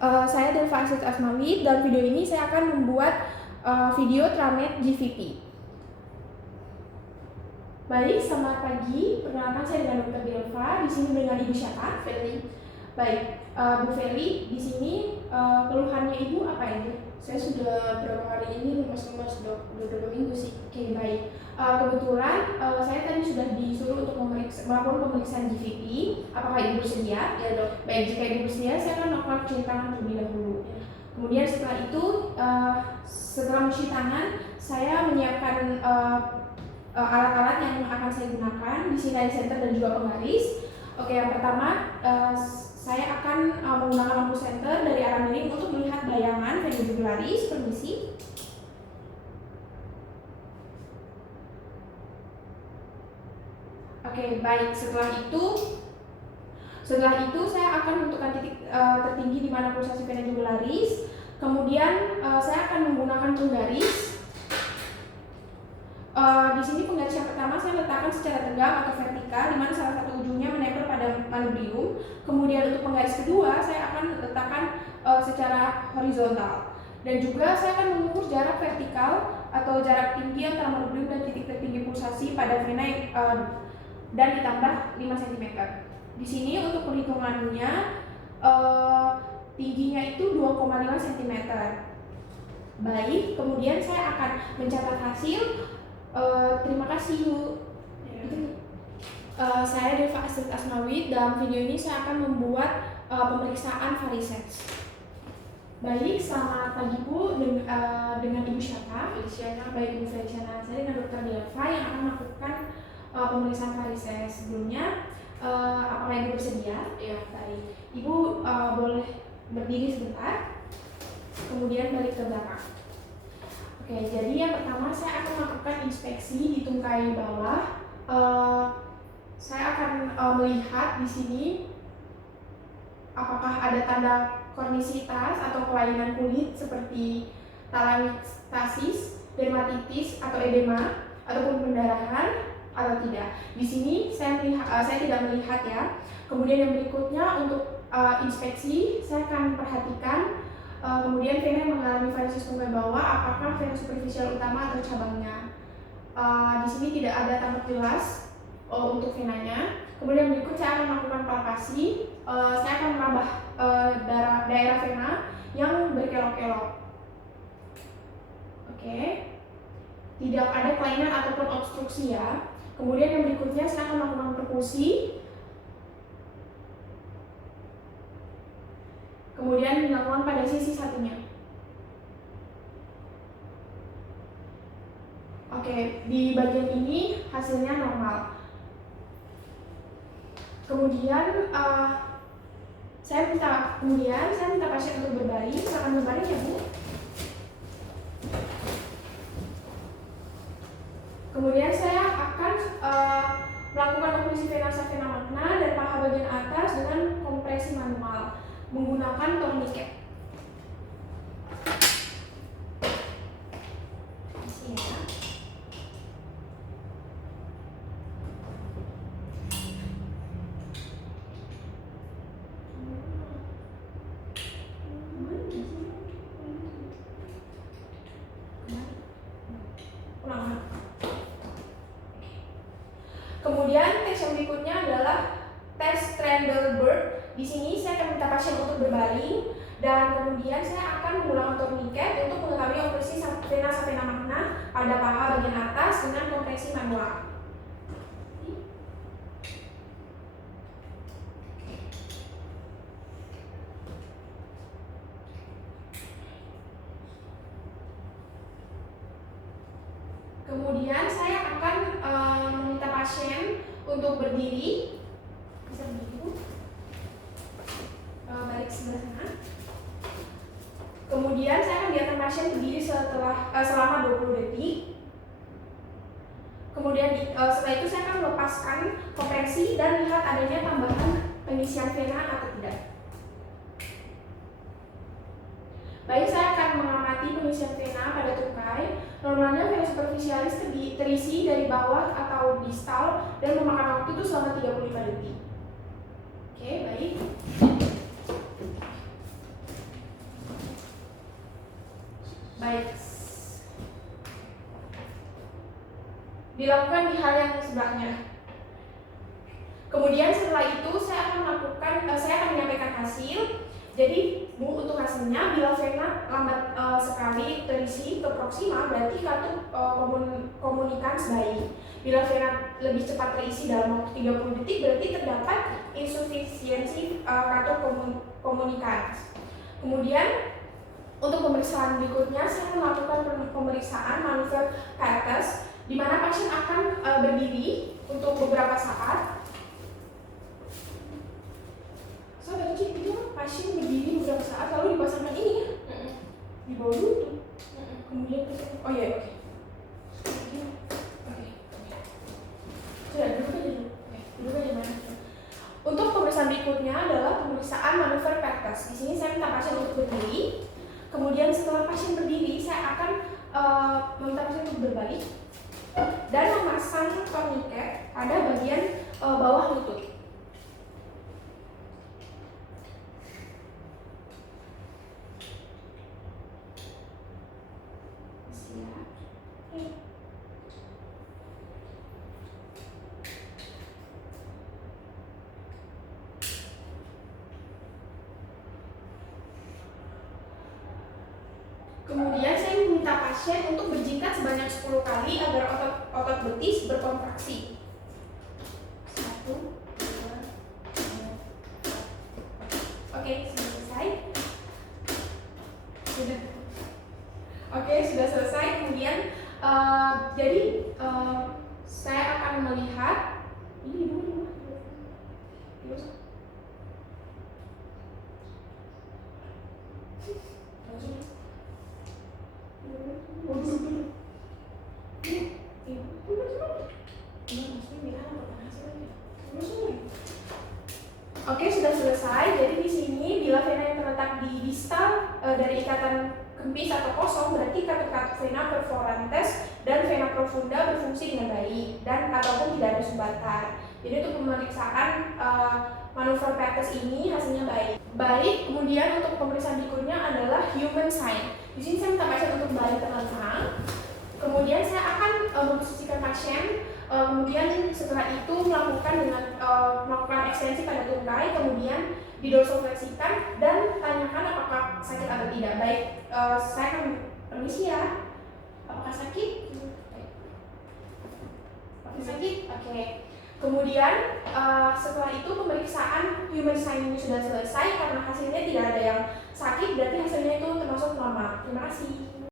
Saya Delva Asit Asmawi. Dalam video ini saya akan membuat video Tramed GVP. Baik, selamat pagi. Perkenalkan saya dengan Dr. Delva. Di sini dengan Ibu siapa? Feli. Baik, Bu Feli. Di sini keluhannya Ibu apa ini? Saya sudah berapa hari ini lemas-lemas, dok. Udah berapa minggu sih? Oke, baik. Kebetulan saya tadi sudah disuruh untuk melakukan pemeriksaan GVP. Apakah Ibu bersedia? Ya, dok. Baik, jika Ibu bersedia, saya akan melakukan cuci tangan terlebih dahulu. Ya. Kemudian setelah itu, setelah mencuci tangan, saya menyiapkan alat-alat yang akan saya gunakan. Di sini ada senter dan juga penggaris. Oke, yang pertama, saya akan menggunakan lampu senter dari arah miring untuk melihat bayangan vena jugularis. Permisi. Oke, baik. Setelah itu saya akan menentukan titik tertinggi di mana pulsasi vena jugularis. Kemudian saya akan menggunakan penggaris. Di sini penggaris yang pertama saya letakkan secara tegak atau vertikal, di mana salah satu ujungnya menempel pada manubrium. Kemudian untuk penggaris kedua saya akan letakkan secara horizontal. Dan juga saya akan mengukur jarak vertikal atau jarak tinggi antara manubrium dan titik tertinggi pulsasi pada vena dan ditambah 5 cm. Di sini untuk perhitungannya tingginya itu 2,5 cm. Baik, kemudian saya akan mencatat hasil. Terima kasih, Bu. Ya. Saya Delva Asit Asmawi. Dalam video ini saya akan membuat pemeriksaan varises. Baik, selamat pagi, Bu. Dengan Ibu siapa? Feliciana. Baik, Ibu Feliciana. Saya dengan Dr. Delva yang akan melakukan pemeriksaan varises. Sebelumnya, apakah Ibu bersedia? Ya. Baik, Ibu boleh berdiri sebentar, kemudian balik ke belakang. Oke, jadi yang pertama saya akan melakukan inspeksi di tungkai bawah. Saya akan melihat di sini apakah ada tanda kornisitas atau kelainan kulit seperti talamitasis, dermatitis atau edema ataupun pendarahan atau tidak. Di sini saya tidak melihat ya. Kemudian yang berikutnya untuk inspeksi saya akan perhatikan kemudian vena mengalami varises tungkai bawah, apakah vena superficial utama atau cabangnya. Di sini tidak ada tampak jelas untuk venanya. Kemudian berikut saya akan melakukan palpasi. Saya akan meraba daerah vena yang berkelok-kelok. Oke. Tidak ada kelainan ataupun obstruksi ya. Kemudian yang berikutnya saya akan melakukan perkusi. Kemudian dilakukan pada sisi satunya. Oke, di bagian ini hasilnya normal. Kemudian saya minta pasien untuk berbaring. Silakan berbaring ya, Bu. Kemudian saya akan melakukan okllusi vena vena magna dan paha bagian atas dengan kompresi manual menggunakan tourniquet. Ya. Kemudian tes yang berikutnya adalah tes Trendelenburg. Di sini saya akan minta pasien untuk berbaring dan kemudian saya akan menggunakan tourniquet untuk mengetahui okllusi vena magna pada paha bagian atas dengan kompresi manual. Kemudian saya akan meminta pasien untuk berdiri. Bisa berdiri, Bu. Balik sebelah sana. Kemudian saya akan biarkan pasien berdiri selama 20 detik. Kemudian setelah itu saya akan melepaskan kompresi dan lihat adanya tambahan pengisian vena atau tidak. Baik, saya akan mengamati pengisian vena pada tungkai. Normalnya vena superficialis terisi dari bawah atau distal dan memakan waktu itu selama 35 detik. Oke, baik. Baik. Dilakukan di hal yang sebelahnya. Kemudian setelah itu saya akan menyampaikan hasil. Jadi Bu, untuk hasilnya bila vena lambat sekali terisi ke proksima berarti katup komunikans baik. Bila vena lebih cepat terisi dalam waktu 30 detik berarti terdapat insufisiensi katup komunikans. Kemudian untuk pemeriksaan berikutnya saya melakukan pemeriksaan manuver Perthes di mana pasien akan berdiri untuk beberapa saat. Saya baca itu pasien berdiri beberapa saat lalu dipasangkan ini ya, di bawah lutut. Kemudian oh ya oke. Sudah duduk aja dulu. Duduk aja mana? Untuk pemeriksaan berikutnya adalah pemeriksaan manuver Perthes. Di sini saya minta pasien untuk berdiri. Kemudian setelah pasien berdiri, saya akan meminta pasien untuk berbalik dan memasang tourniquet pada bagian bawah lutut. Kemudian saya meminta pasien untuk berjingkat sebanyak 10 kali agar otot betis berkontraksi. 1, 2, 3. Oke, sudah selesai. Sudah selesai. Kemudian saya akan melihat ini dulu. Oke, sudah selesai. Jadi di sini bila vena yang terletak di distal dari ikatan kempis atau kosong berarti katup vena perforantes dan vena profunda berfungsi dengan baik dan ataupun tidak ada sumbatan. Jadi untuk pemeriksaan manuver Perthes ini hasilnya baik. Kemudian untuk pemeriksaan berikutnya adalah human sign. Di sini saya minta pasien untuk balik ke belakang. Kemudian saya akan memposisikan pasien. Kemudian setelah itu melakukan ekstensi pada tungkai, kemudian didorsofleksikan dan tanyakan apakah sakit atau tidak. Baik, saya akan permisi ya. Apakah sakit? Apakah sakit? Oke. Kemudian setelah itu pemeriksaan human sign ini sudah selesai karena hasilnya tidak ada yang sakit, berarti hasilnya itu termasuk normal. Terima kasih.